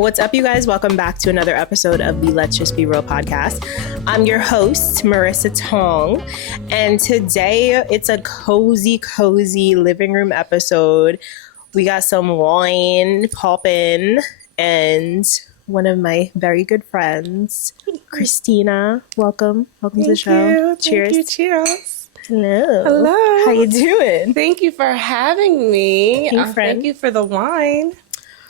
What's up, you guys? Welcome back to another episode of the Let's Just Be Real podcast. I'm your host, Marissa Tonge, and today it's a cozy living room episode. We got some wine popping and one of my very good friends, Kristina. Welcome to the show. Cheers. Thank you. Cheers. Hello. How you doing? Twe for having me. Thank you for the wine.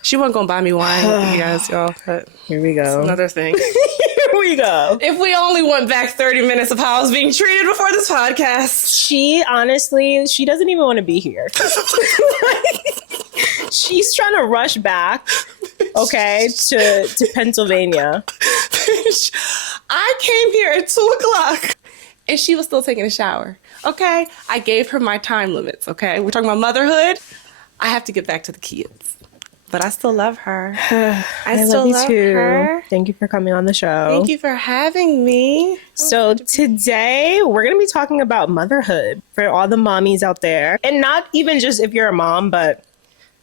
She wasn't going to buy me wine, you guys, y'all. But here we go. Another thing. Here we go. If we only went back 30 minutes of how I was being treated before this podcast. She doesn't even want to be here. She's trying to rush back, okay, to Pennsylvania. I came here at 2:00 and she was still taking a shower, okay? I gave her my time limits, okay? We're talking about motherhood. I have to get back to the kids. But I still love her. I still love you too. Her. Thank you for coming on the show. Thank you for having me. So today we're going to be talking about motherhood for all the mommies out there. And not even just if you're a mom, but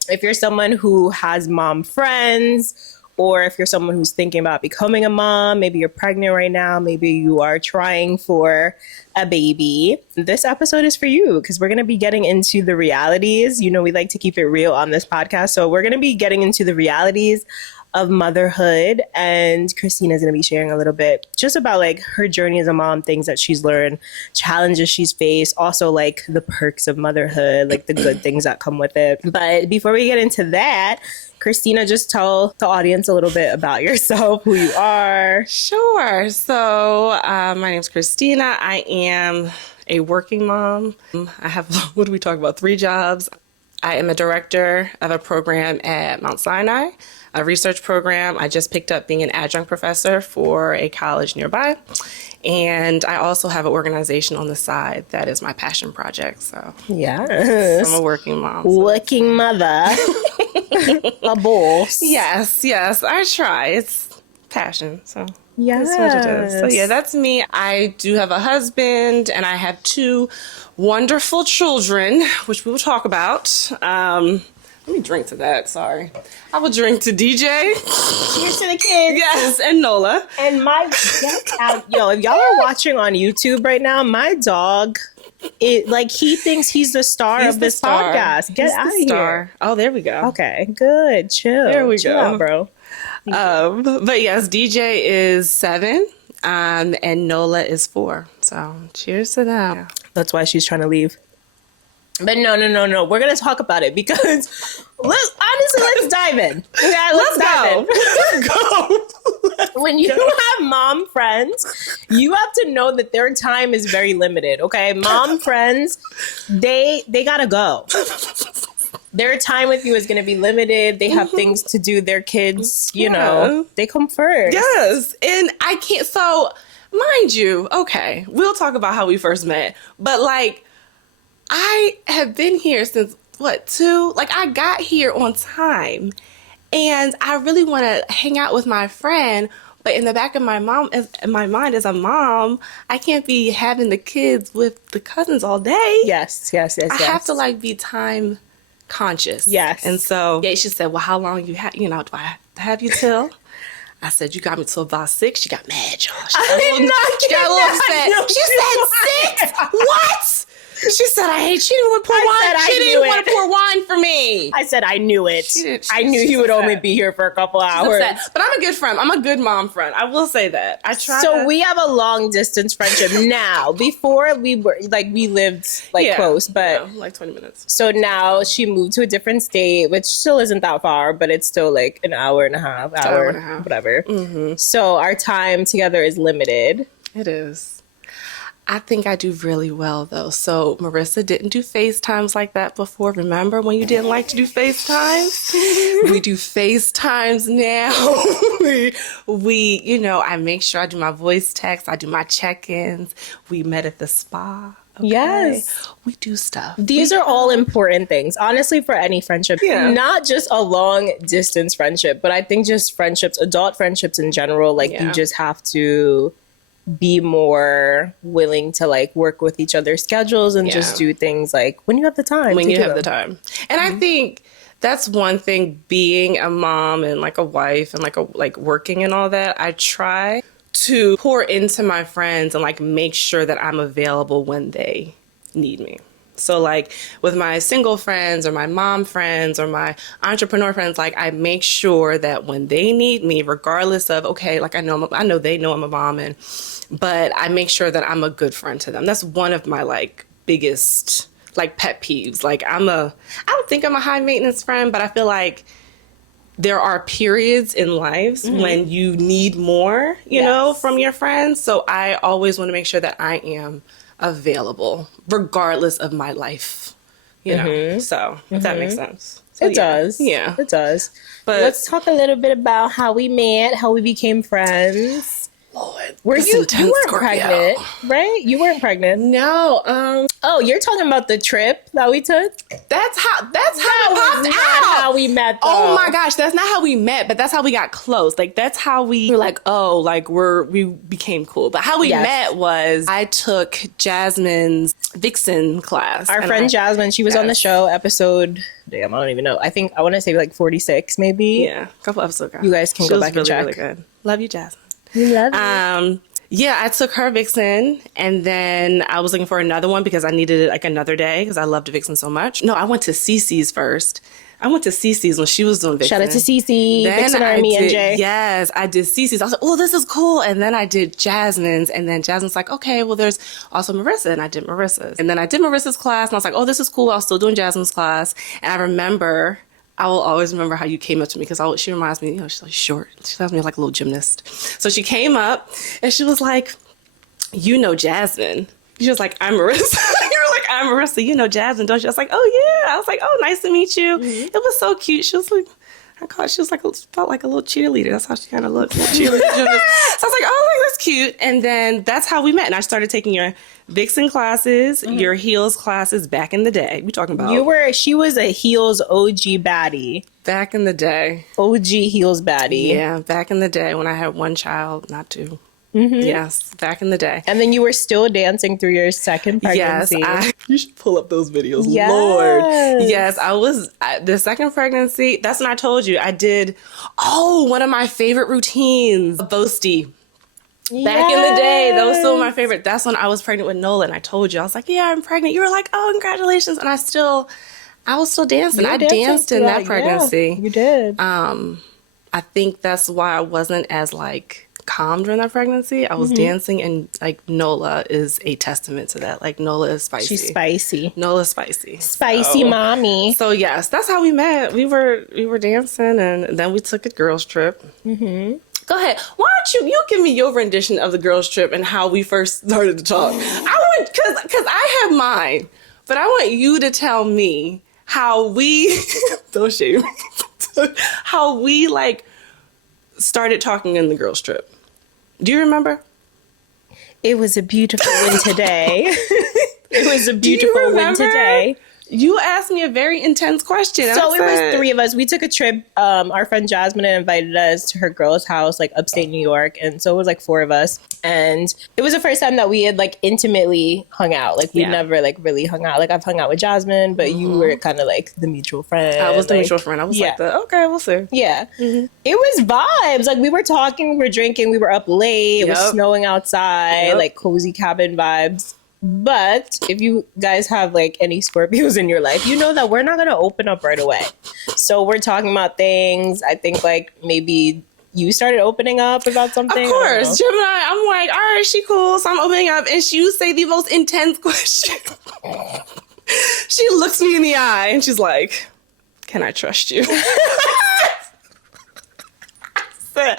if you're someone who has mom friends, or if you're someone who's thinking about becoming a mom, maybe you're pregnant right now, maybe you are trying for a baby, this episode is for you because we're going to be getting into the realities. You know, we like to keep it real on this podcast. So we're going to be getting into the realities of motherhood, and Kristina's going to be sharing a little bit just about like her journey as a mom, things that she's learned, challenges she's faced, also like the perks of motherhood, like the good things that come with it. But before we get into that, Kristina, just tell the audience a little bit about yourself, who you are. Sure. So my name's Kristina. I am a working mom. I have, 3 jobs. I am a director of a program at Mount Sinai, a research program. I just picked up being an adjunct professor for a college nearby. And I also have an organization on the side that is my passion project. So yes, I'm a working mom. Working mother. A boss. Yes, I try. It's passion. So yes. That's what it is. So yeah, that's me. I do have a husband and I have 2 wonderful children, which we will talk about. Let me drink to that. Sorry. I will drink to DJ. Cheers to the kids. Yes, and Nola. And yo, if y'all are watching on YouTube right now, my dog, he thinks he's the star of this podcast. Get out of here. Oh, there we go. Okay, good. Chill. There we Chill go. out, bro. But yes, DJ is 7, and Nola is 4. So cheers to that. That's why she's trying to leave. But no. We're going to talk about it because let's dive in. Okay, let's go. Let's go. When you have mom friends, you have to know that their time is very limited. Okay. Mom friends, they got to go. Their time with you is going to be limited. They have things to do. Their kids, you know, they come first. Yes. And I can't. So mind you, okay, we'll talk about how we first met. But like, I have been here since, 2? Like, I got here on time. And I really want to hang out with my friend. But in the back of my mind as a mom, I can't be having the kids with the cousins all day. Yes. I have to, like, be time conscious. Yes. And so, yeah, she said, well, how long do I have you till? I said, you got me till about 6. She got mad, y'all. She got a little upset. She said 6? What? She said, I hate. She didn't want to pour wine. She didn't want to pour wine for me. I said, I knew it. I knew you would only be here for a couple hours. But I'm a good friend. I'm a good mom friend. I will say that. I try. So we have a long distance friendship now. Before we lived close, but like 20 minutes. So now she moved to a different state, which still isn't that far, but it's still like an hour and a half, whatever. Mm-hmm. So our time together is limited. It is. I think I do really well, though. So Marissa didn't do FaceTimes like that before. Remember when you didn't like to do FaceTimes? We do FaceTimes now. I make sure I do my voice text. I do my check-ins. We met at the spa. Okay? Yes. We do stuff. These are all important things, honestly, for any friendship. Yeah. Not just a long distance friendship, but I think just friendships, adult friendships in general, you just have to be more willing to work with each other's schedules and just do things when you have the time. When you have the time. And I think that's one thing, being a mom and like a wife and like working and all that. I try to pour into my friends and like make sure that I'm available when they need me. So like with my single friends or my mom friends or my entrepreneur friends, like I make sure that when they need me, regardless of, okay, like I know they know I'm a mom, but I make sure that I'm a good friend to them. That's one of my like biggest like pet peeves. Like I don't think I'm a high maintenance friend, but I feel like there are periods in life when you need more, you know, from your friends. So I always want to make sure that I am available regardless of my life, you know. So if that makes sense. So, It does. Yeah. It does. But let's talk a little bit about how we met, how we became friends. Lord, Were this you intense weren't Scorpio. pregnant, right? You weren't pregnant. No, Oh, you're talking about the trip that we took? that's how it That popped was not out. how we met, though. Oh my gosh, that's not how we met, but that's how we got close. Like that's how we were like, oh, like we became cool. But how we met was I took Jasmine's Vixen class. Our friend Jasmine, she was on the show episode, damn, I don't even know. I want to say like 46 maybe. Yeah, a couple episodes ago. You guys can She go was back and really, check. really good. Love you, Jasmine. We love you. Yeah, I took her Vixen, and then I was looking for another one because I needed like another day because I loved Vixen so much. No, I went to Cece's first. I went to Cece's when she was doing Vixen. Shout out to Cece, Then Vixen I Army, did, NJ. Yes, I did Cece's. I was like, oh, this is cool. And then I did Jasmine's, and then Jasmine's like, okay, well, there's also Marissa, and I did Marissa's. And then I did Marissa's class, and I was like, oh, this is cool. I was still doing Jasmine's class. And I will always remember how you came up to me because she reminds me, you know, she's like short. She reminds me of like a little gymnast. So she came up, and she was like, you know Jasmine. She was like, I'm Marissa. You were like, I'm Marissa. You know Jasmine, don't you? I was like, oh yeah. I was like, oh, nice to meet you. It was so cute. She was like, she was like, felt like a little cheerleader. That's how she kind of looked. Cheerleader. So I was like, oh, like, that's cute. And then that's how we met. And I started taking your Vixen classes, your heels classes back in the day. We talking about She was a heels OG baddie. back in the day. OG heels baddie. Yeah, back in the day when I had one child, not two. Yes, back in the day. And then you were still dancing through your second pregnancy. Yes, you should pull up those videos. Yes. Lord. Yes, the second pregnancy, that's when I told you I did, one of my favorite routines, Boasty. Back in the day, that was still my favorite. That's when I was pregnant with Nola, and I told you, I was like, yeah, I'm pregnant. You were like, oh, congratulations. And I was still dancing. I danced in that pregnancy. Yeah, you did. I think that's why I wasn't as like calm during that pregnancy. I was dancing, and like Nola is a testament to that. Like Nola is spicy. She's spicy. Nola's spicy. Spicy mommy. So yes, that's how we met. We were dancing, and then we took a girls trip. Go ahead. Why don't you give me your rendition of the girls trip and how we first started to talk? I want because I have mine, but I want you to tell me how we don't shame me. How we like started talking in the girls trip. Do you remember? It was a beautiful winter day. It was a beautiful winter day. You asked me a very intense question. So it was three of us. We took a trip. Our friend Jasmine invited us to her girl's house, like upstate New York. And so it was like four of us. And it was the first time that we had like intimately hung out. Like we never like really hung out. Like I've hung out with Jasmine, but you were kind of like the mutual friend. I was the mutual friend. I was like, okay, we'll see. Yeah. It was vibes. Like we were talking, we were drinking, we were up late. It was snowing outside, like cozy cabin vibes. But if you guys have like any Scorpios in your life, you know that we're not going to open up right away. So we're talking about things. I think like maybe you started opening up about something. Of course. Gemini, I'm like, all right, she cool. So I'm opening up, and you say the most intense question. She looks me in the eye and she's like, can I trust you? I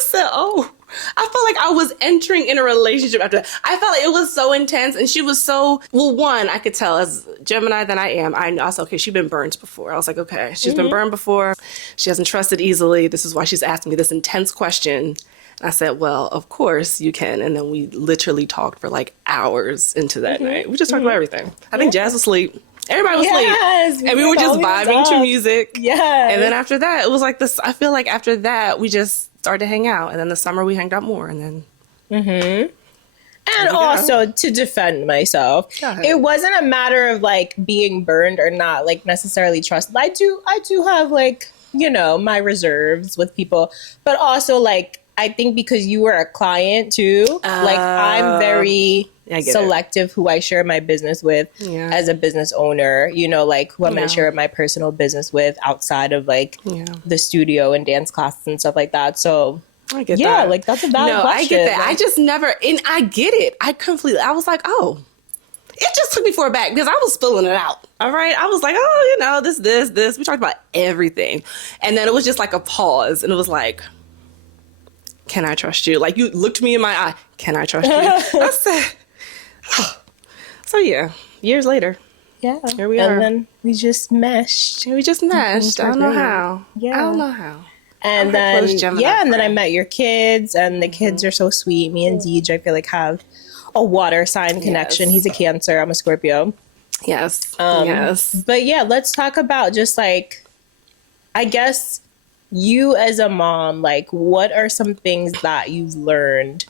said, oh. I felt like I was entering in a relationship after that. I felt like it was so intense, and she was so, well, one, I could tell as Gemini that I am. I was okay, she's been burned before. I was like, okay, she's been burned before. She hasn't trusted easily. This is why she's asking me this intense question. And I said, well, of course you can. And then we literally talked for like hours into that night. We just talked about everything. I think Jazz was asleep. Everybody was asleep. And we were just vibing to music. Yeah. And then after that, it was like this, I feel like after that, we just started to hang out. And then the summer we hanged out more. And then And also to defend myself, it wasn't a matter of like being burned or not like necessarily trust. I do have like, you know, my reserves with people, but also like I think because you were a client too, like I'm very selective who I share my business with as a business owner, you know, like who I'm going to share my personal business with outside of like the studio and dance classes and stuff like that. So I get that. Like that's a valid question. I get that. Like, I just never, and I get it. I was like, oh, it just took me for a back because I was spilling it out. All right. I was like, oh, you know, this. We talked about everything. And then it was just like a pause. And it was like, can I trust you? Like you looked me in my eye. Can I trust you? I said, oh. So yeah, years later. Yeah. Here we are. And then we just meshed. I don't know how. Yeah. I don't know how. And then, and then I met your kids, and the kids are so sweet. Me and Deej, I feel like, have a water sign connection. He's a Cancer. I'm a Scorpio. Yes. But yeah, let's talk about just like, I guess, you as a mom, like, what are some things that you've learned,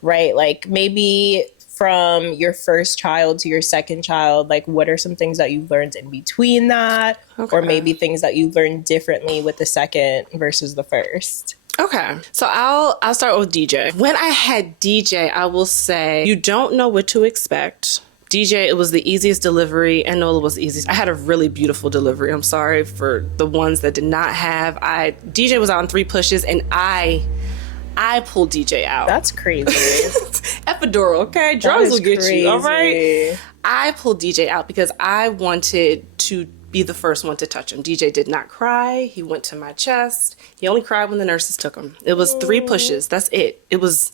right? Like, maybe from your first child to your second child, like what are some things that you've learned in between that? Or maybe things that you learned differently with the second versus the first? Okay. So I'll start with DJ. When I had DJ, I will say you don't know what to expect. DJ, it was the easiest delivery, and Nola was the easiest. I had a really beautiful delivery. I'm sorry for the ones that did not have. DJ was on 3 pushes, and I pulled DJ out. That's crazy. Epidural, okay? Drugs will get you, all right? I pulled DJ out because I wanted to be the first one to touch him. DJ did not cry. He went to my chest. He only cried when the nurses took him. It was 3 pushes. That's it. It was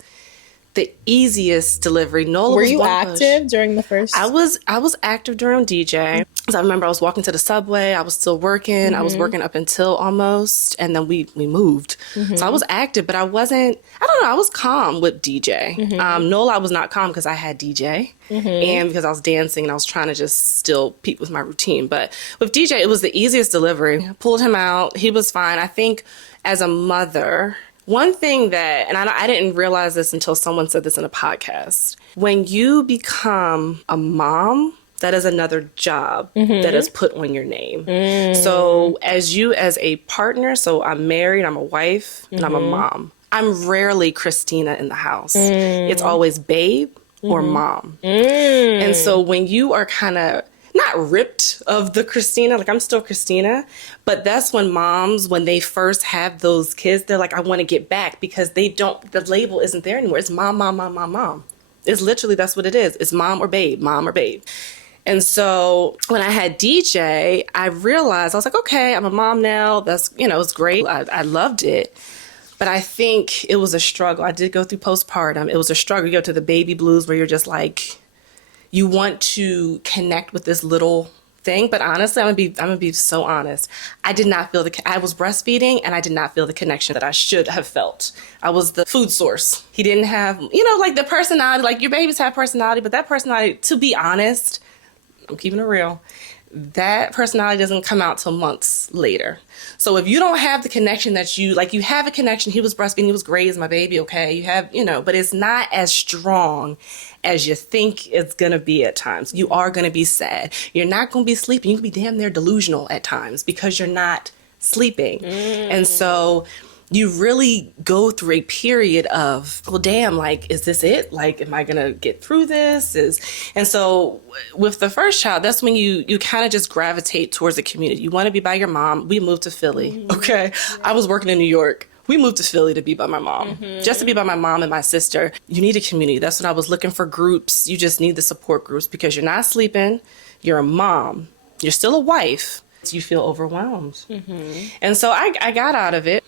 the easiest delivery. Nola Were was you one active push. during the first? I was active during DJ. So I remember I was walking to the subway. I was still working. I was working up until almost, and then we moved. So I was active, but I wasn't. I don't know. I was calm with DJ. Nola, I was not calm because I had DJ and because I was dancing and I was trying to just still peak with my routine. But with DJ, it was the easiest delivery. I pulled him out. He was fine. I think as a mother, one thing that, and I didn't realize this until someone said this in a podcast, when you become a mom, that is another job that is put on your name. So as a partner, so I'm married, I'm a wife, and I'm a mom. I'm rarely Kristina in the house. It's always babe or mom. And so when you are kind of not ripped of the Kristina, like I'm still Kristina, but that's when moms, when they first have those kids, they're like, I want to get back because the label isn't there anymore. It's mom, mom, mom, mom, mom. It's literally, that's what it is. It's mom or babe, mom or babe. And so when I had DJ, I realized, I was like, okay, I'm a mom now. That's, it's great. I loved it. But I think it was a struggle. I did go through postpartum. It was a struggle. You go to the baby blues where you're just like, you want to connect with this little thing. But honestly, I'm gonna be so honest. I did not feel I was breastfeeding and I did not feel the connection that I should have felt. I was the food source. He didn't have, like the personality, like your babies have personality, but that personality, to be honest, I'm keeping it real, that personality doesn't come out till months later. So if you don't have the connection that you have a connection, he was breastfeeding, he was great as my baby, okay, you have, but it's not as strong as you think it's going to be at times. You are going to be sad. You're not going to be sleeping. You can be damn near delusional at times because you're not sleeping. And so you really go through a period of, well, damn, like, is this it? Like, am I going to get through this? And so with the first child, that's when you kind of just gravitate towards the community. You want to be by your mom. We moved to Philly. Okay. I was working in New York. We moved to Philly to be by my mom, just to be by my mom and my sister. You need a community. That's when I was looking for groups. You just need the support groups because you're not sleeping. You're a mom. You're still a wife. You feel overwhelmed. And so I got out of it.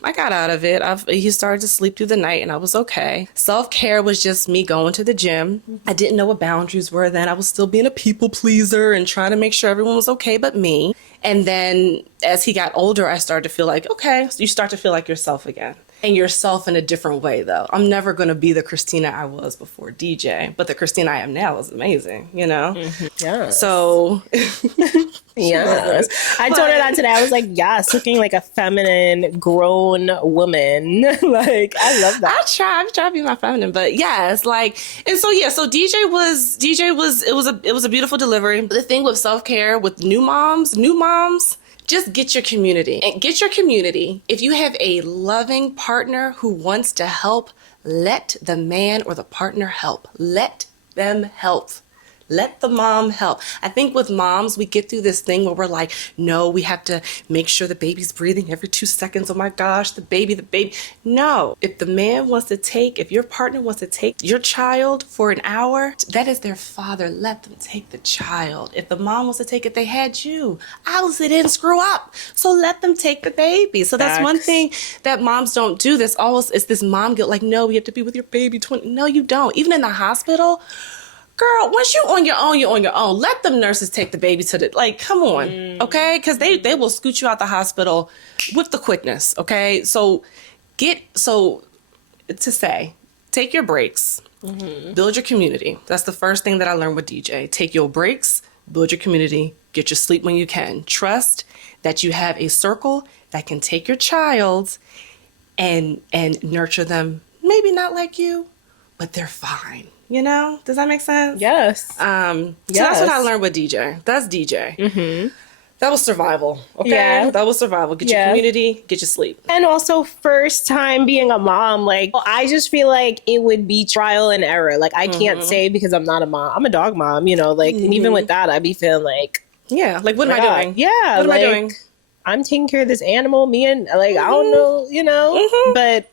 He started to sleep through the night and I was okay. Self-care was just me going to the gym. I didn't know what boundaries were then. I was still being a people pleaser and trying to make sure everyone was okay but me. And then as he got older, I started to feel like, okay, you start to feel like yourself again. and yourself in a different way, though. I'm never going to be the Kristina I was before DJ, but the Kristina I am now is amazing, you know? Yeah. So, yes. I told her that today. I was like, yes, looking like a feminine, grown woman. Like, I love that. I try to be my feminine, but yes, like, and so yeah, so DJ was it was a beautiful delivery. The thing with self-care with new moms, just get your community. And get your community. If you have a loving partner who wants to help, let the man or the partner help. Let them help. Let the mom help. I think with moms, we get through this thing where we're like, no, we have to make sure the baby's breathing every 2 seconds. Oh my gosh, the baby. No, if the man wants to if your partner wants to take your child for an hour, that is their father. Let them take the child. If the mom wants to take it, they had you. Obviously, they didn't screw up. So let them take the baby. So that's one thing that moms don't do. It's this mom guilt. Like, no, you have to be with your baby 20. No, you don't. Even in the hospital, girl, once you're on your own, you're on your own. Let them nurses take the baby to like, come on, okay? Because they will scoot you out the hospital with the quickness, okay? So take your breaks, build your community. That's the first thing that I learned with DJ. Take your breaks, build your community, get your sleep when you can. Trust that you have a circle that can take your child and nurture them. Maybe not like you, but they're fine. You know, does that make sense? Yes. So that's what I learned with DJ. That's DJ. That was survival. Okay. Yeah. That was survival. Get your community, get your sleep. And also first time being a mom, like I just feel like it would be trial and error. Like I can't say because I'm not a mom. I'm a dog mom, you know, like and even with that I'd be feeling like, yeah, like what am I doing? Yeah. What am I doing? I'm taking care of this animal, me and like I don't know, you know. But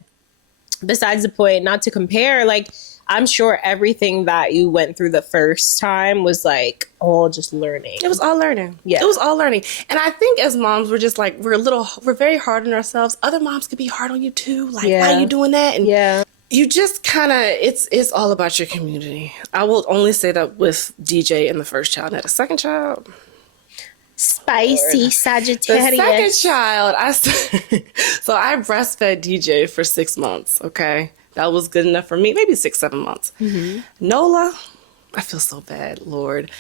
besides the point, not to compare, like I'm sure everything that you went through the first time was like all just learning. It was all learning. Yeah. It was all learning. And I think as moms, we're just like, we're very hard on ourselves. Other moms could be hard on you too. Like, why are you doing that? And you just kind of, it's all about your community. I will only say that with DJ and the first child. Now the second child, spicy Sagittarius. The second child, so I breastfed DJ for 6 months, okay? That was good enough for me, maybe 6-7 months. Nola, I feel so bad, Lord.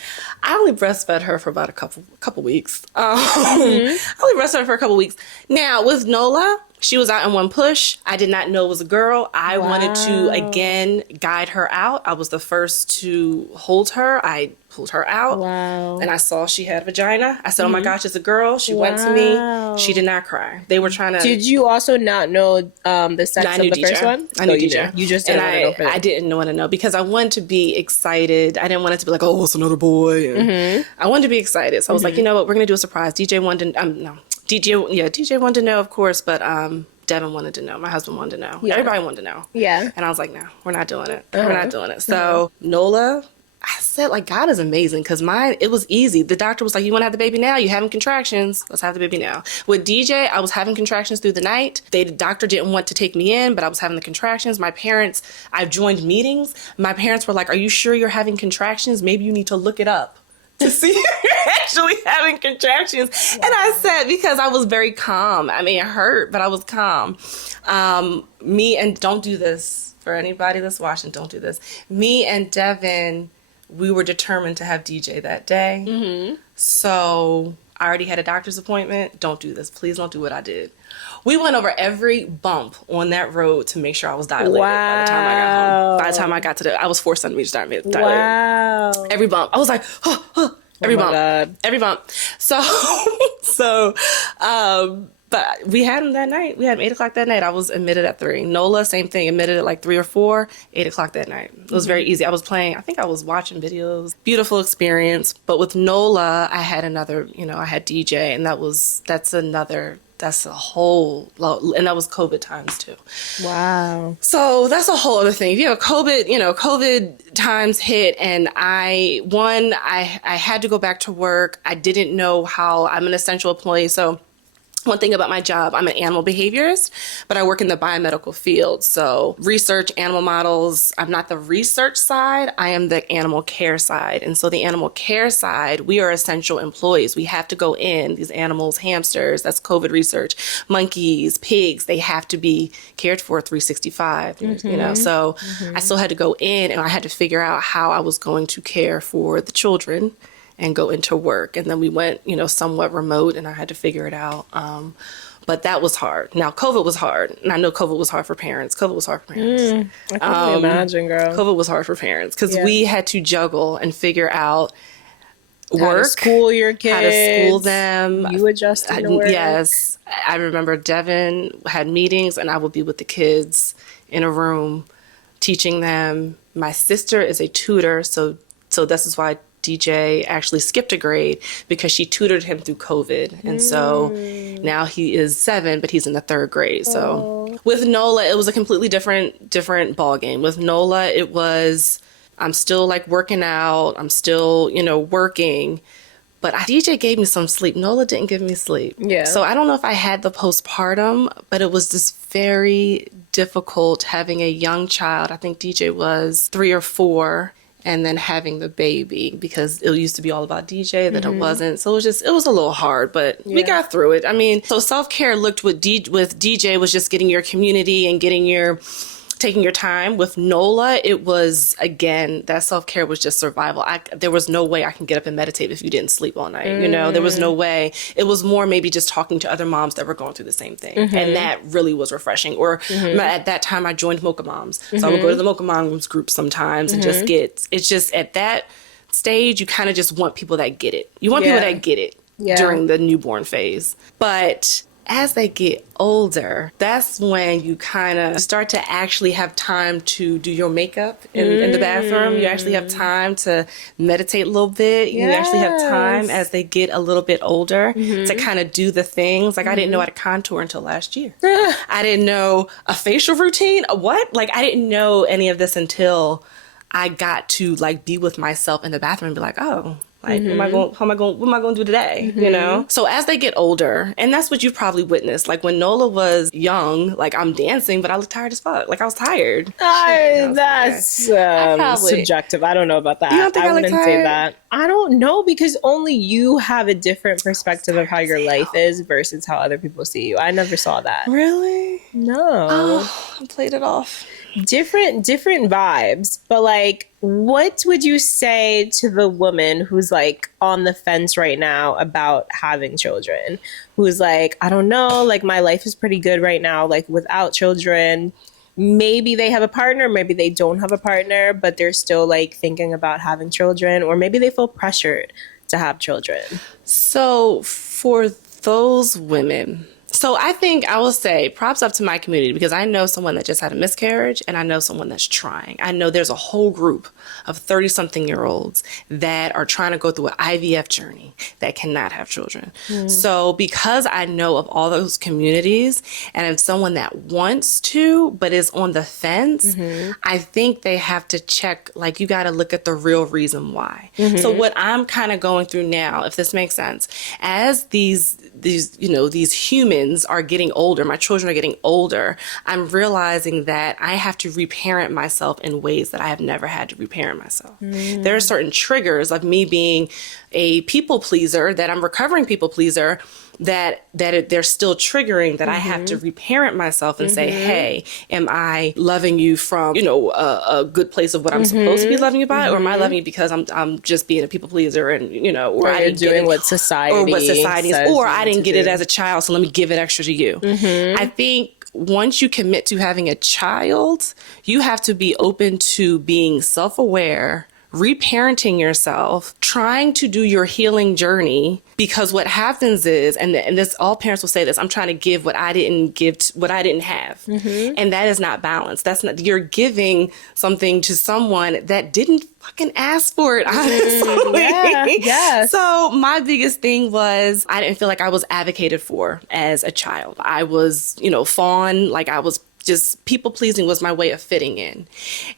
I only breastfed her for about a couple weeks. I only breastfed her for a couple weeks. Now, with Nola, she was out in one push. I did not know it was a girl. I wanted to, again, guide her out. I was the first to hold her. I pulled her out. And I saw she had a vagina. I said, oh my gosh, it's a girl. She went to me. She did not cry. They were trying to... Did you also not know the sex of the first one? I knew DJ. You just didn't want to know for that. I didn't want to know because I wanted to be excited. I didn't want it to be like, oh, it's another boy. And I wanted to be excited. So I was like, you know what? We're going to do a surprise. DJ wanted to... DJ wanted to know, of course, but Devin wanted to know. My husband wanted to know. Yeah. Everybody wanted to know. Yeah. And I was like, no, we're not doing it. We're not doing it. So Nola, I said, like, God is amazing because it was easy. The doctor was like, you want to have the baby now? You're having contractions. Let's have the baby now. With DJ, I was having contractions through the night. The doctor didn't want to take me in, but I was having the contractions. My parents, I've joined meetings. My parents were like, are you sure you're having contractions? Maybe you need to look it up to see if you're actually having contractions. And I said, because I was very calm. I mean, it hurt, but I was calm. Me and don't do this for anybody that's watching. Don't do this. Me and Devin, we were determined to have DJ that day. So I already had a doctor's appointment. Don't do this. Please don't do what I did. We went over every bump on that road to make sure I was dilated by the time I got home. By the time I got to I was 4 centimeters dilated. Wow. Every bump. I was like, every bump. God. Every bump. So, but we had him that night. We had him 8 o'clock that night. I was admitted at 3. Nola, same thing, admitted at like 3 or 4, 8 o'clock that night. It was very easy. I think I was watching videos. Beautiful experience. But with Nola, I had another, I had DJ, and that's a whole lot, and that was COVID times too. Wow. So that's a whole other thing. If you have COVID times hit, and I had to go back to work. I didn't know how. I'm an essential employee, so one thing about my job, I'm an animal behaviorist, but I work in the biomedical field. So research, animal models, I'm not the research side, I am the animal care side. And so the animal care side, we are essential employees. We have to go in, these animals, hamsters, that's COVID research, monkeys, pigs, they have to be cared for 365, you know. So I still had to go in and I had to figure out how I was going to care for the children and go into work. And then we went, you know, somewhat remote and I had to figure it out. But that was hard. Now, COVID was hard. And I know COVID was hard for parents. COVID was hard for parents. I can only imagine, girl. COVID was hard for parents because we had to juggle and figure out work. How to school your kids. How to school them. You adjusting to work. Yes. I remember Devin had meetings and I would be with the kids in a room teaching them. My sister is a tutor, so this is why DJ actually skipped a grade because she tutored him through COVID. And so now he is 7, but he's in the 3rd grade. So with Nola, it was a completely different ball game. With Nola, it was, I'm still like working out. I'm still, you know, working. But DJ gave me some sleep. Nola didn't give me sleep. Yeah. So I don't know if I had the postpartum, but it was just very difficult having a young child. I think DJ was 3 or 4. And then having the baby because it used to be all about DJ, then it wasn't. So it was a little hard, but we got through it. I mean, so self-care looked with DJ was just getting your community and taking your time. With Nola, it was, again, that self-care was just survival. There was no way I can get up and meditate if you didn't sleep all night. You know, there was no way. It was more maybe just talking to other moms that were going through the same thing. And that really was refreshing. Or at that time, I joined Mocha Moms. So I would go to the Mocha Moms group sometimes and it's just at that stage, you kind of just want people that get it. You want people that get it during the newborn phase. But as they get older, that's when you kind of start to actually have time to do your makeup in the bathroom. You actually have time to meditate a little bit. You actually have time as they get a little bit older to kind of do the things. Like I didn't know how to contour until last year. I didn't know a facial routine. What? Like I didn't know any of this until I got to like be with myself in the bathroom and be like, oh, like, what am I going to do today? You know? So as they get older, and that's what you've probably witnessed, like when Nola was young, like I'm dancing, but I looked tired as fuck. Like I was tired. That's subjective. I don't know about that. You don't think I wouldn't say that. I don't know because only you have a different perspective of how your life is versus how other people see you. I never saw that. Really? No. Oh, I played it off. Different vibes, but like what would you say to the woman who's like on the fence right now about having children, who's like, I don't know, like my life is pretty good right now, like without children? Maybe they have a partner, maybe they don't have a partner, but they're still like thinking about having children, or maybe they feel pressured to have children. So for those women, so I think I will say props up to my community because I know someone that just had a miscarriage and I know someone that's trying. I know there's a whole group of 30-something-year-olds that are trying to go through an IVF journey that cannot have children. So because I know of all those communities and I'm someone that wants to but is on the fence, I think they have to check, like you got to look at the real reason why. So what I'm kind of going through now, if this makes sense, as these humans are getting older, my children are getting older, I'm realizing that I have to reparent myself in ways that I have never had to reparent myself. There are certain triggers of me being a people pleaser, that I'm recovering people pleaser, that they're still triggering, that I have to reparent myself and say, hey, am I loving you from, a good place of what I'm supposed to be loving you by? Or am I loving you because I'm just being a people pleaser and, or I didn't doing what society is, or I didn't get it as a child, so let me give it extra to you. I think once you commit to having a child, you have to be open to being self-aware, reparenting yourself, trying to do your healing journey, because what happens is, and this, all parents will say this, I'm trying to give what I didn't give, what I didn't have. And that is not balanced. That's not, you're giving something to someone that didn't fucking ask for it, honestly. So my biggest thing was I didn't feel like I was advocated for as a child. I was, fawn, like I was just people pleasing was my way of fitting in.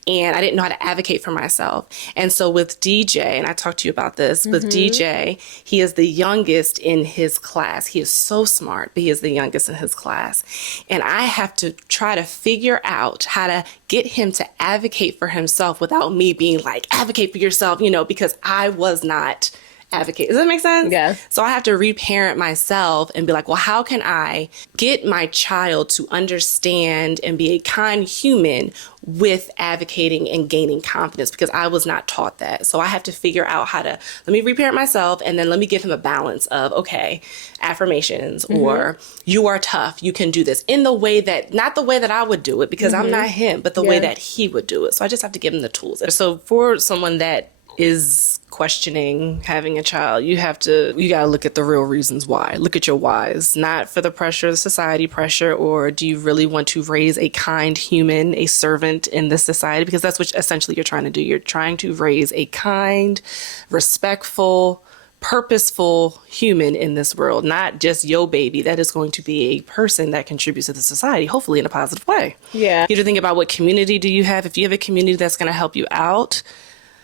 And I didn't know how to advocate for myself. And so with DJ, and I talked to you about this, with DJ, he is the youngest in his class. He is so smart, but he is the youngest in his class. And I have to try to figure out how to get him to advocate for himself without me being like, advocate for yourself, you know, because I was not advocate. Does that make sense? Yeah. So I have to reparent myself and be like, well, how can I get my child to understand and be a kind human with advocating and gaining confidence? Because I was not taught that. So I have to figure out how to, let me reparent myself, and then let me give him a balance of, okay, affirmations or you are tough, you can do this in the way that, not the way that I would do it because I'm not him, but the way that he would do it. So I just have to give him the tools. So for someone that is questioning having a child, you gotta look at the real reasons why. Look at your whys, not for the pressure, the society pressure, or do you really want to raise a kind human, a servant in this society? Because that's what essentially you're trying to do. You're trying to raise a kind, respectful, purposeful human in this world, not just your baby that is going to be a person that contributes to the society, hopefully in a positive way. Yeah. You have to think about what community do you have. If you have a community that's going to help you out,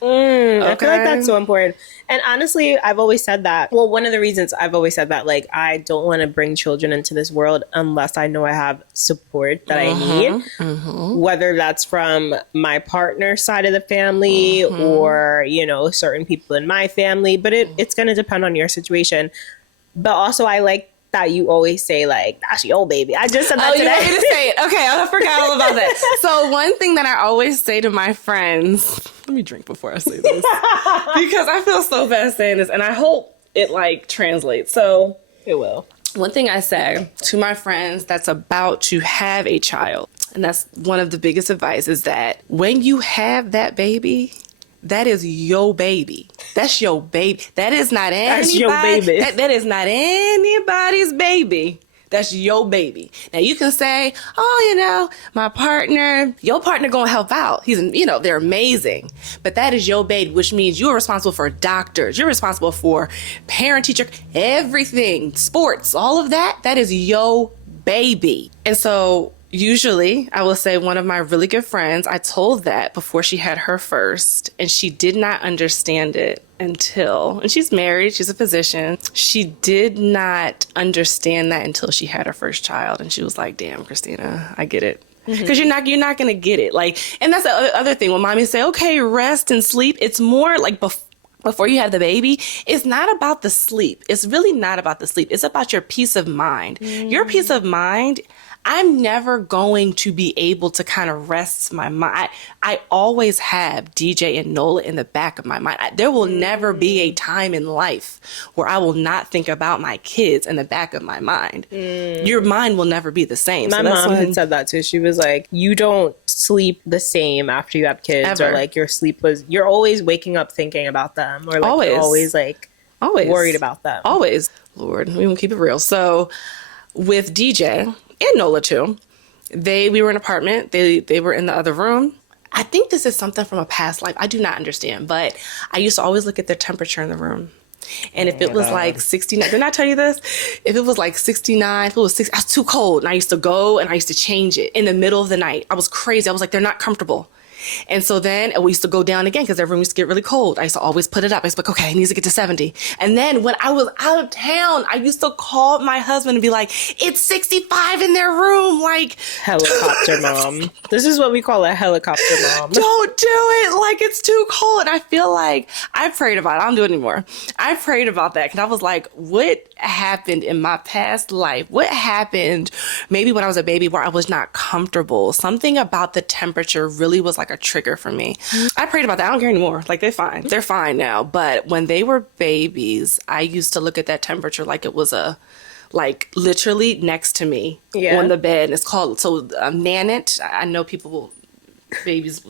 I feel like that's so important. And honestly, I've always said that. Well, one of the reasons I've always said that, like, I don't want to bring children into this world unless I know I have support that I need, whether that's from my partner's side of the family or, you know, certain people in my family. But it's going to depend on your situation. But also, I like that you always say, like, that's your baby. I just said that today. You want me to say it? Okay, I forgot all about that. So one thing that I always say to my friends, let me drink before I say this, because I feel so bad saying this, and I hope it, like, translates. So It will. one thing I say to my friends that's about to have a child, and that's one of the biggest advice, is that when you have that baby, that is your baby. That's your baby. That is not That's your baby. That is not anybody's baby. That's your baby. Now you can say, oh, you know, my partner, your partner gonna help out. They're amazing. But that is your baby, which means you're responsible for doctors. You're responsible for parent, teacher, everything, sports, all of that. That is your baby. And so usually, I will say one of my really good friends, I told that before she had her first, and she did not understand it and she's married, she's a physician. She did not understand that until she had her first child. And she was like, damn, Kristina, I get it. Because you're not going to get it. Like, and that's the other thing. When mommy say, okay, rest and sleep, it's more like before you have the baby, it's not about the sleep. It's really not about the sleep. It's about your peace of mind. Your peace of mind, I'm never going to be able to kind of rest my mind. I always have DJ and Nola in the back of my mind. There will never be a time in life where I will not think about my kids in the back of my mind. Your mind will never be the same. My mom had said that too. She was like, you don't sleep the same after you have kids. Ever. Or like you're always waking up thinking about them. Or like you're always worried about them. Always. Lord, we won't keep it real. So with DJ and Nola too, we were in an apartment. They were in the other room. I think this is something from a past life. I do not understand, but I used to always look at the temperature in the room. And if it was like 69, didn't I tell you this? If it was like 69, if it was 60, I was too cold. And I used to go and I used to change it in the middle of the night. I was crazy. I was like, they're not comfortable. And so then we used to go down again because everyone used to get really cold. I used to always put it up. I was like, okay, it needs to get to 70. And then when I was out of town, I used to call my husband and be like, it's 65 in their room. Like, helicopter mom. This is what we call a helicopter mom. Don't do it. Like, it's too cold. And I feel like I prayed about it. I don't do it anymore. I prayed about that because I was like, what happened in my past life? What happened maybe when I was a baby where I was not comfortable? Something about the temperature really was like a trigger for me. I prayed about that. I don't care anymore. Like, they're fine. They're fine now. But when they were babies, I used to look at that temperature like it was literally next to me on the bed. And it's called, Nanit. I know babies,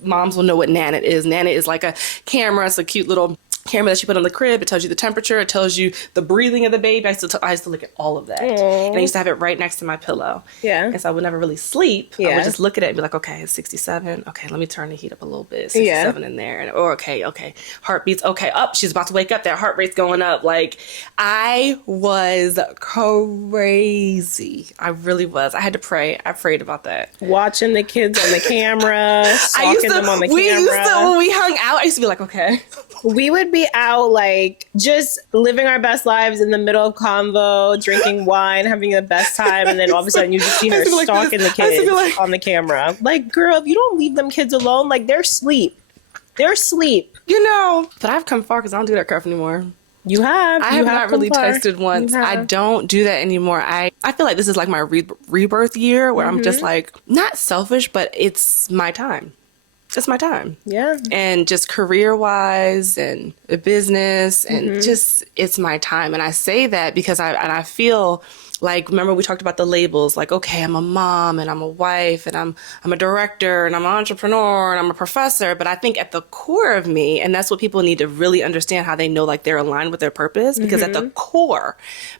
moms will know what Nanit is. Nanit is like a camera. It's a cute little camera that you put on the crib. It tells you the temperature. It tells you the breathing of the baby. I used to look at all of that. Aww. And I used to have it right next to my pillow. Yeah. And so I would never really sleep. I Yeah. would just look at it and be like, okay, it's 67. Okay, let me turn the heat up a little bit. 67 in there. And, okay. Heartbeats. Okay, up. She's about to wake up. That heart rate's going up. Like, I was crazy. I really was. I had to pray. I prayed about that. Watching the kids on the camera, stalking them on the camera. When we hung out, I used to be like, okay. We would be out, like, just living our best lives in the middle of convo, drinking wine, having the best time, and then all of a sudden you just see her stalking the kids on the camera. Like, girl, if you don't leave them kids alone, like, they're asleep. They're asleep. You know, but I've come far because I don't do that crap anymore. You have. I have not really tested once. I don't do that anymore. I feel like this is like my rebirth year where I'm just like, not selfish, but it's my time. It's my time. Yeah. And just career-wise and business and just, it's my time. And I say that because I feel like, remember we talked about the labels, like, okay, I'm a mom and I'm a wife and I'm a director and I'm an entrepreneur and I'm a professor. But I think at the core of me, and that's what people need to really understand, how they know like they're aligned with their purpose, because at the core,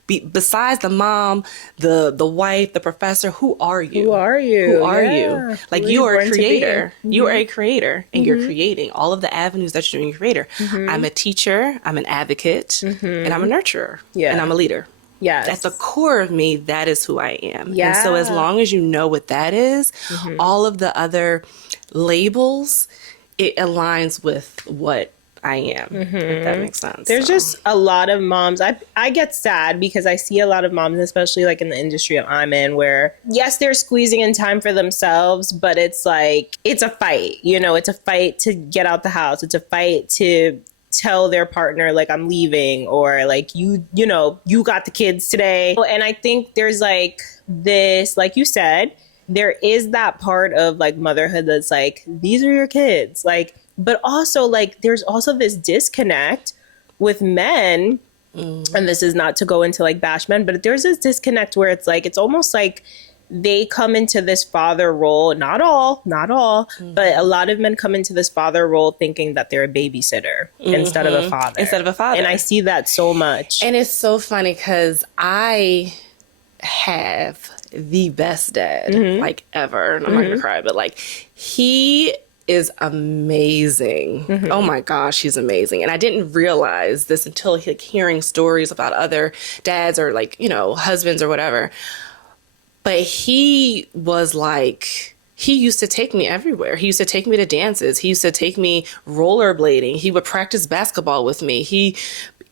besides the mom, the wife, the professor, who are you? Who are you? Who are you? Like, you are a creator. You are a creator, and you're creating all of the avenues that you're doing, creator. I'm a teacher, I'm an advocate, and I'm a nurturer, and I'm a leader. Yes. At the core of me, that is who I am. Yeah. And so as long as you know what that is, all of the other labels, it aligns with what I am, if that makes sense. There's just a lot of moms. I get sad because I see a lot of moms, especially like in the industry I'm in, where yes, they're squeezing in time for themselves, but it's like, it's a fight. You know, it's a fight to get out the house. It's a fight to tell their partner, like, I'm leaving, or like, you know, you got the kids today. And I think there's like this, like you said, there is that part of like motherhood that's like, these are your kids. Like, but also like, there's also this disconnect with men. And this is not to go into like bash men, but there's this disconnect where it's like, it's almost like they come into this father role, not all, but a lot of men come into this father role thinking that they're a babysitter instead of a father. And I see that so much. And it's so funny because I have the best dad, like, ever. And I'm not going to cry, but like, he is amazing. Oh my gosh, he's amazing. And I didn't realize this until like hearing stories about other dads or like, you know, husbands or whatever. But he was like, he used to take me everywhere. He used to take me to dances. He used to take me rollerblading. He would practice basketball with me.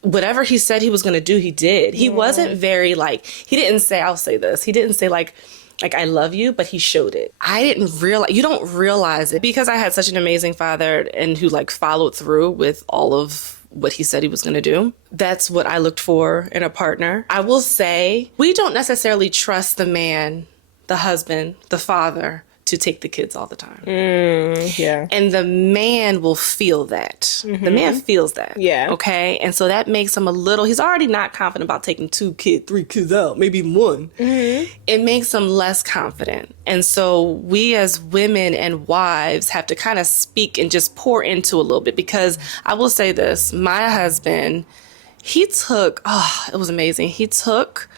Whatever he said he was going to do, he did. He wasn't very like, he didn't say, I'll say this. He didn't say like, I love you, but he showed it. I didn't realize, you don't realize it because I had such an amazing father and who like followed through with all of what he said he was going to do. That's what I looked for in a partner. I will say, we don't necessarily trust the man, the husband, the father to take the kids all the time. Yeah. And the man will feel that. The man feels that. Yeah. Okay? And so that makes him he's already not confident about taking 3 kids out, maybe even 1. It makes him less confident. And so we as women and wives have to kind of speak and just pour into a little bit, because I will say this, my husband, it was amazing. He took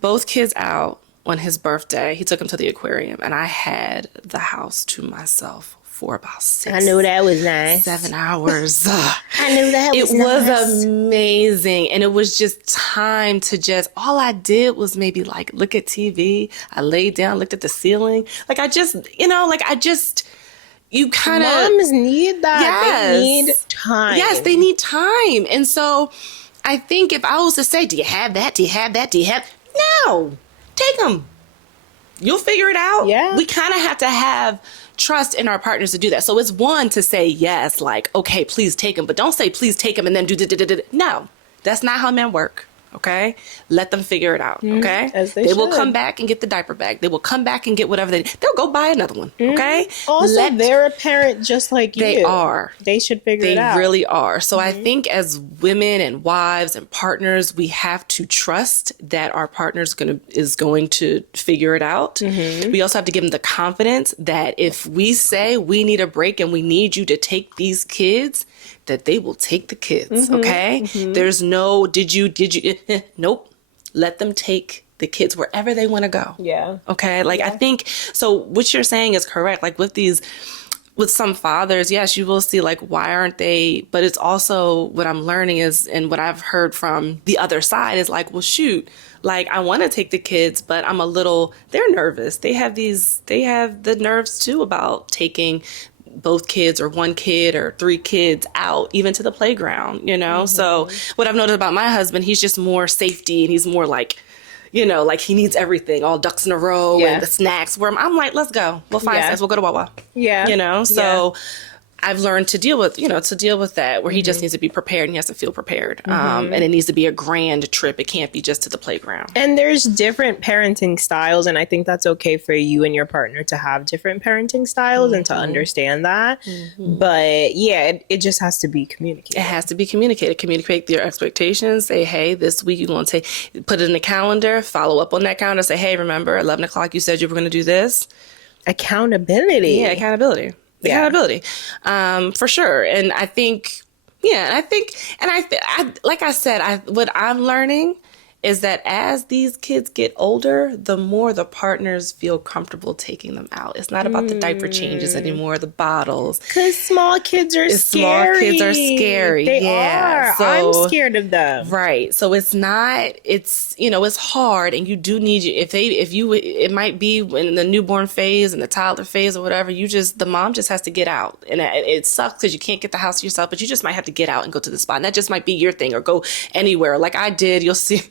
both kids out on his birthday. He took him to the aquarium, and I had the house to myself for about 6. I knew that was nice. 7 hours. I knew that was nice. It was amazing. And it was just time to all I did was maybe like look at TV. I laid down, looked at the ceiling. Like you kind of. Moms need that. Yes. They need time. Yes, they need time. And so I think if I was to say, do you have that? Do you have that? Do you have? No. Take them. You'll figure it out. Yeah. We kind of have to have trust in our partners to do that. So it's one to say yes, like, okay, please take them. But don't say, please take them and then do. No, that's not how men work. Okay? Let them figure it out. Okay? As they will should. come back and get the diaper bag. They will come back and get whatever they'll go buy another one. Okay? Also, they're a parent just like you. They are. They should figure it out. They really are. So I think as women and wives and partners, we have to trust that our partner is going to figure it out. We also have to give them the confidence that if we say we need a break and we need you to take these kids, that they will take the kids, okay? There's no, did you, nope. Let them take the kids wherever they want to go. Yeah. Okay? Like, I think, so what you're saying is correct. Like, with some fathers, yes, you will see, like, why aren't they, but it's also what I'm learning is, and what I've heard from the other side is like, well, shoot, like, I want to take the kids, but they're nervous. They have the nerves too about taking both kids or one kid or three kids out, even to the playground, you know? So what I've noticed about my husband, he's just more safety, and he's more like, you know, like he needs everything, all ducks in a row and the snacks, where I'm like, let's go. We'll find snacks. We'll go to Wawa. Yeah. You know, so I've learned to deal with that, where he just needs to be prepared, and he has to feel prepared. And it needs to be a grand trip. It can't be just to the playground. And there's different parenting styles. And I think that's okay for you and your partner to have different parenting styles and to understand that. But yeah, it just has to be communicated. It has to be communicated. Communicate your expectations. Say, hey, this week you're going to put it in the calendar, follow up on that calendar. Say, hey, remember 11 o'clock, you said you were going to do this. Accountability. Yeah, accountability. Accountability, for sure. And I think, like I said, what I'm learning is that as these kids get older, the more the partners feel comfortable taking them out. It's not about the diaper changes anymore, the bottles. Because small kids are scary. Small kids are scary. They are. So, I'm scared of them. Right. So it's hard, and you do need it might be in the newborn phase and the toddler phase or whatever, the mom just has to get out. And it sucks because you can't get the house to yourself, but you just might have to get out and go to the spot. And that just might be your thing, or go anywhere. Like I did, you'll see.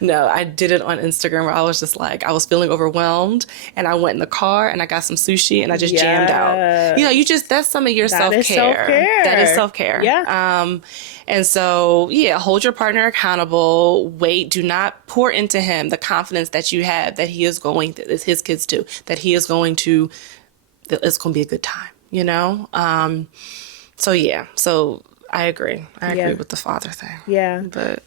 No, I did it on Instagram where I was just like, I was feeling overwhelmed, and I went in the car and I got some sushi and I just jammed out. You know, that's some of your self-care. That is self-care. Yeah. And so, hold your partner accountable. Wait, do not pour into him the confidence that you have that he is going to, his kids too, that he is going to, that it's going to be a good time, you know? So I agree. I agree with the father thing. Yeah. But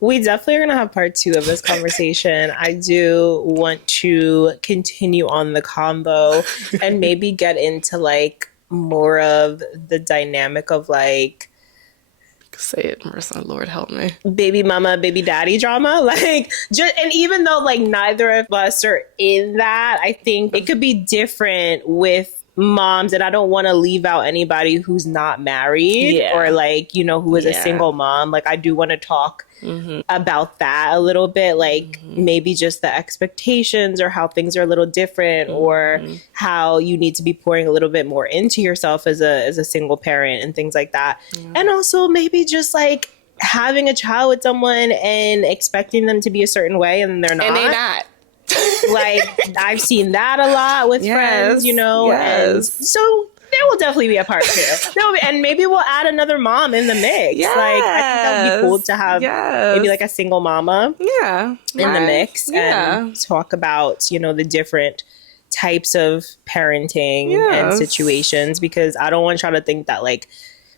we definitely are going to have part 2 of this conversation. I do want to continue on the combo and maybe get into like more of the dynamic of like, say it, Marissa, Lord help me, baby mama, baby daddy drama. Like, and even though like neither of us are in that, I think it could be different with moms, and I don't want to leave out anybody who's not married or like, you know, who is a single mom. Like, I do want to talk about that a little bit, like maybe just the expectations or how things are a little different or how you need to be pouring a little bit more into yourself as a single parent and things like that. And also maybe just like having a child with someone and expecting them to be a certain way and they're not. And they're not. Like, I've seen that a lot with friends, you know, and so there will definitely be a part 2. And maybe we'll add another mom in the mix. Like, I think that would be cool to have maybe like a single mama in the mix and talk about, you know, the different types of parenting and situations, because I don't want y'all to think that like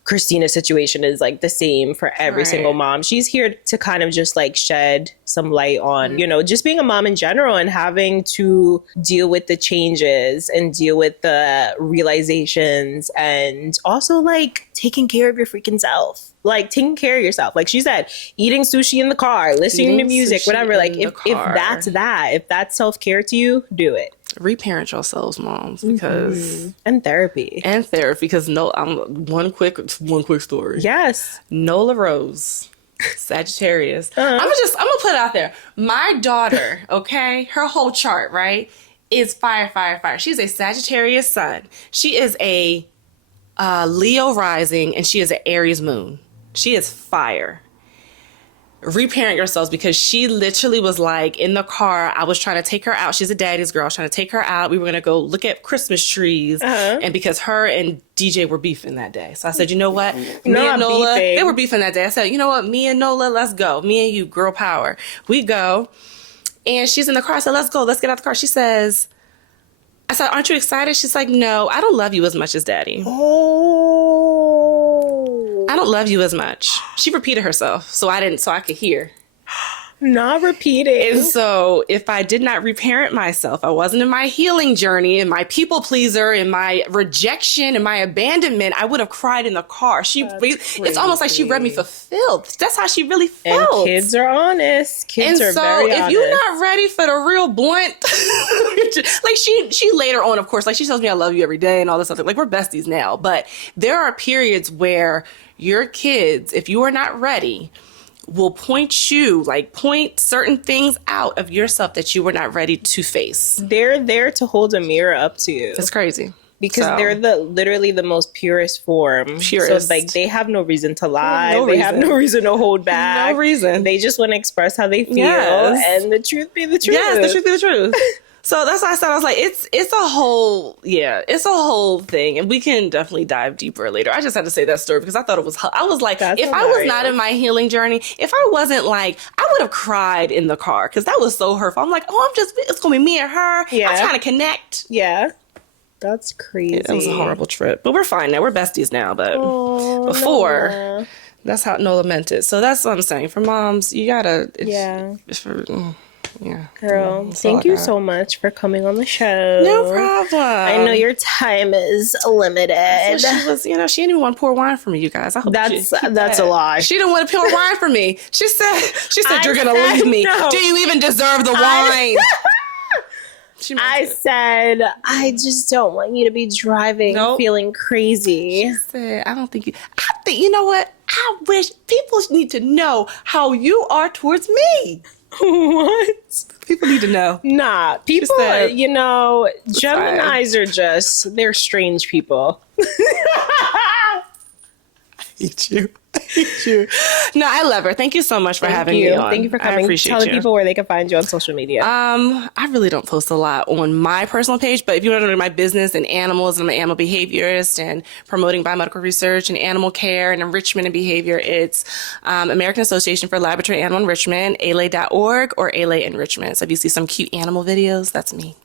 Kristina's situation is like the same for every single mom. She's here to kind of just like shed some light on, you know, just being a mom in general and having to deal with the changes and deal with the realizations and also like taking care of your freaking self. Like taking care of yourself. Like she said, eating sushi in the car, listening to music, whatever. Like if that's self-care to you, do it. Reparent yourselves, moms, because and therapy, because one quick story. Yes, Nola Rose, Sagittarius. I'm gonna put it out there. My daughter, okay, her whole chart, right, is fire. She's a Sagittarius sun. She is a Leo rising, and she is an Aries moon. She is fire. Reparent yourselves, because she literally was like in the car. I was trying to take her out. She's a daddy's girl. I was trying to take her out. We were going to go look at Christmas trees. And because her and DJ were beefing that day. So I said, you know what? Me and Nola, they were beefing that day. I said, you know what? Me and Nola, let's go. Me and you, girl power. We go. And she's in the car. I said, let's go. Let's get out the car. She says, I said, aren't you excited? She's like, no, I don't love you as much as daddy. I don't love you as much. She repeated herself, so I could hear. Not repeating. And so if I did not reparent myself, I wasn't in my healing journey, in my people pleaser, in my rejection, in my abandonment, I would have cried in the car. It's almost like she read me for filth. That's how she really felt. And kids are honest. Kids are very honest. If you're not ready for the real blunt, like she later on, of course, like she tells me I love you every day and all this other, like we're besties now. But there are periods where your kids, if you are not ready, will point certain things out of yourself that you were not ready to face. They're there to hold a mirror up to you. It's crazy. Because they're literally the most purest form. Purest. So like they have no reason to lie. They have no reason to hold back. No reason. They just want to express how they feel. Yes. And the truth be the truth. Yes, the truth be the truth. So that's why I said, I was like, it's a whole thing. And we can definitely dive deeper later. I just had to say that story because I thought I was like, That's if hilarious. I was not in my healing journey, if I wasn't like, I would have cried in the car because that was so hurtful. I'm like, it's going to be me and her. Yeah. I'm trying to connect. Yeah. That's crazy. It was a horrible trip. But we're fine now. We're besties now. But before, Nola. that's how Nola meant it. So that's what I'm saying. For moms, you gotta. Girl, thank you so much for coming on the show. No problem. I know your time is limited. So she was, she didn't even want to pour wine for me, you guys. I hope That's a lie. She didn't want to pour wine for me. She said, you're going to leave me. No. Do you even deserve the wine? I said, I just don't want you to be driving feeling crazy. She said, I think, you know what? I wish people need to know how you are towards me. What? People need to know. Nah, people, said, Geminis are they're strange people. I hate you. No, I love her. Thank you so much for having me on. Thank you for coming. I appreciate Tell you. the people where they can find you on social media. I really don't post a lot on my personal page, but if you want to know my business and animals, I'm an animal behaviorist and promoting biomedical research and animal care and enrichment and behavior. It's American Association for Laboratory Animal Enrichment, ALA.org or ALA Enrichment. So if you see some cute animal videos, that's me.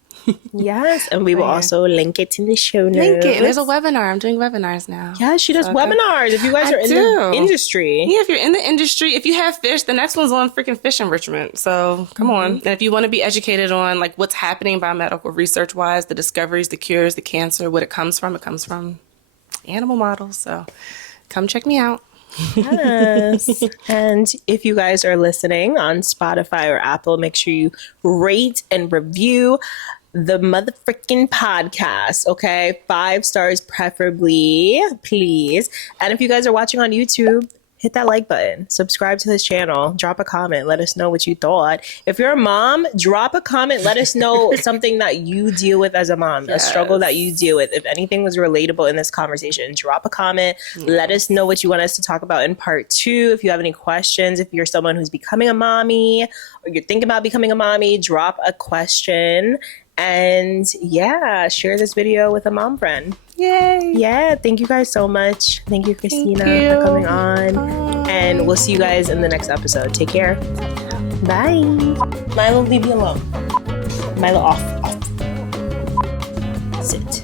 Yes, and we will also link it in the show notes. Link it. And there's a webinar. I'm doing webinars now. Yeah, she does webinars. If you guys are in the industry. Yeah, if you're in the industry, if you have fish, the next one's on freaking fish enrichment. So come on. And if you want to be educated on like what's happening biomedical research wise, the discoveries, the cures, the cancer, what it comes from animal models. So come check me out. Yes. And if you guys are listening on Spotify or Apple, make sure you rate and review the motherfucking podcast, okay? 5 stars preferably, please. And if you guys are watching on YouTube, hit that like button, subscribe to this channel, drop a comment, let us know what you thought. If you're a mom, drop a comment, let us know something that you deal with as a mom, a struggle that you deal with. If anything was relatable in this conversation, drop a comment, let us know what you want us to talk about in part 2. If you have any questions, if you're someone who's becoming a mommy or you're thinking about becoming a mommy, drop a question. And yeah, share this video with a mom friend. Yay. Yeah, thank you guys so much. Thank you, Kristina, for coming on. Bye. And we'll see you guys in the next episode. Take care. Bye. Milo, leave me alone. Milo, off. Sit.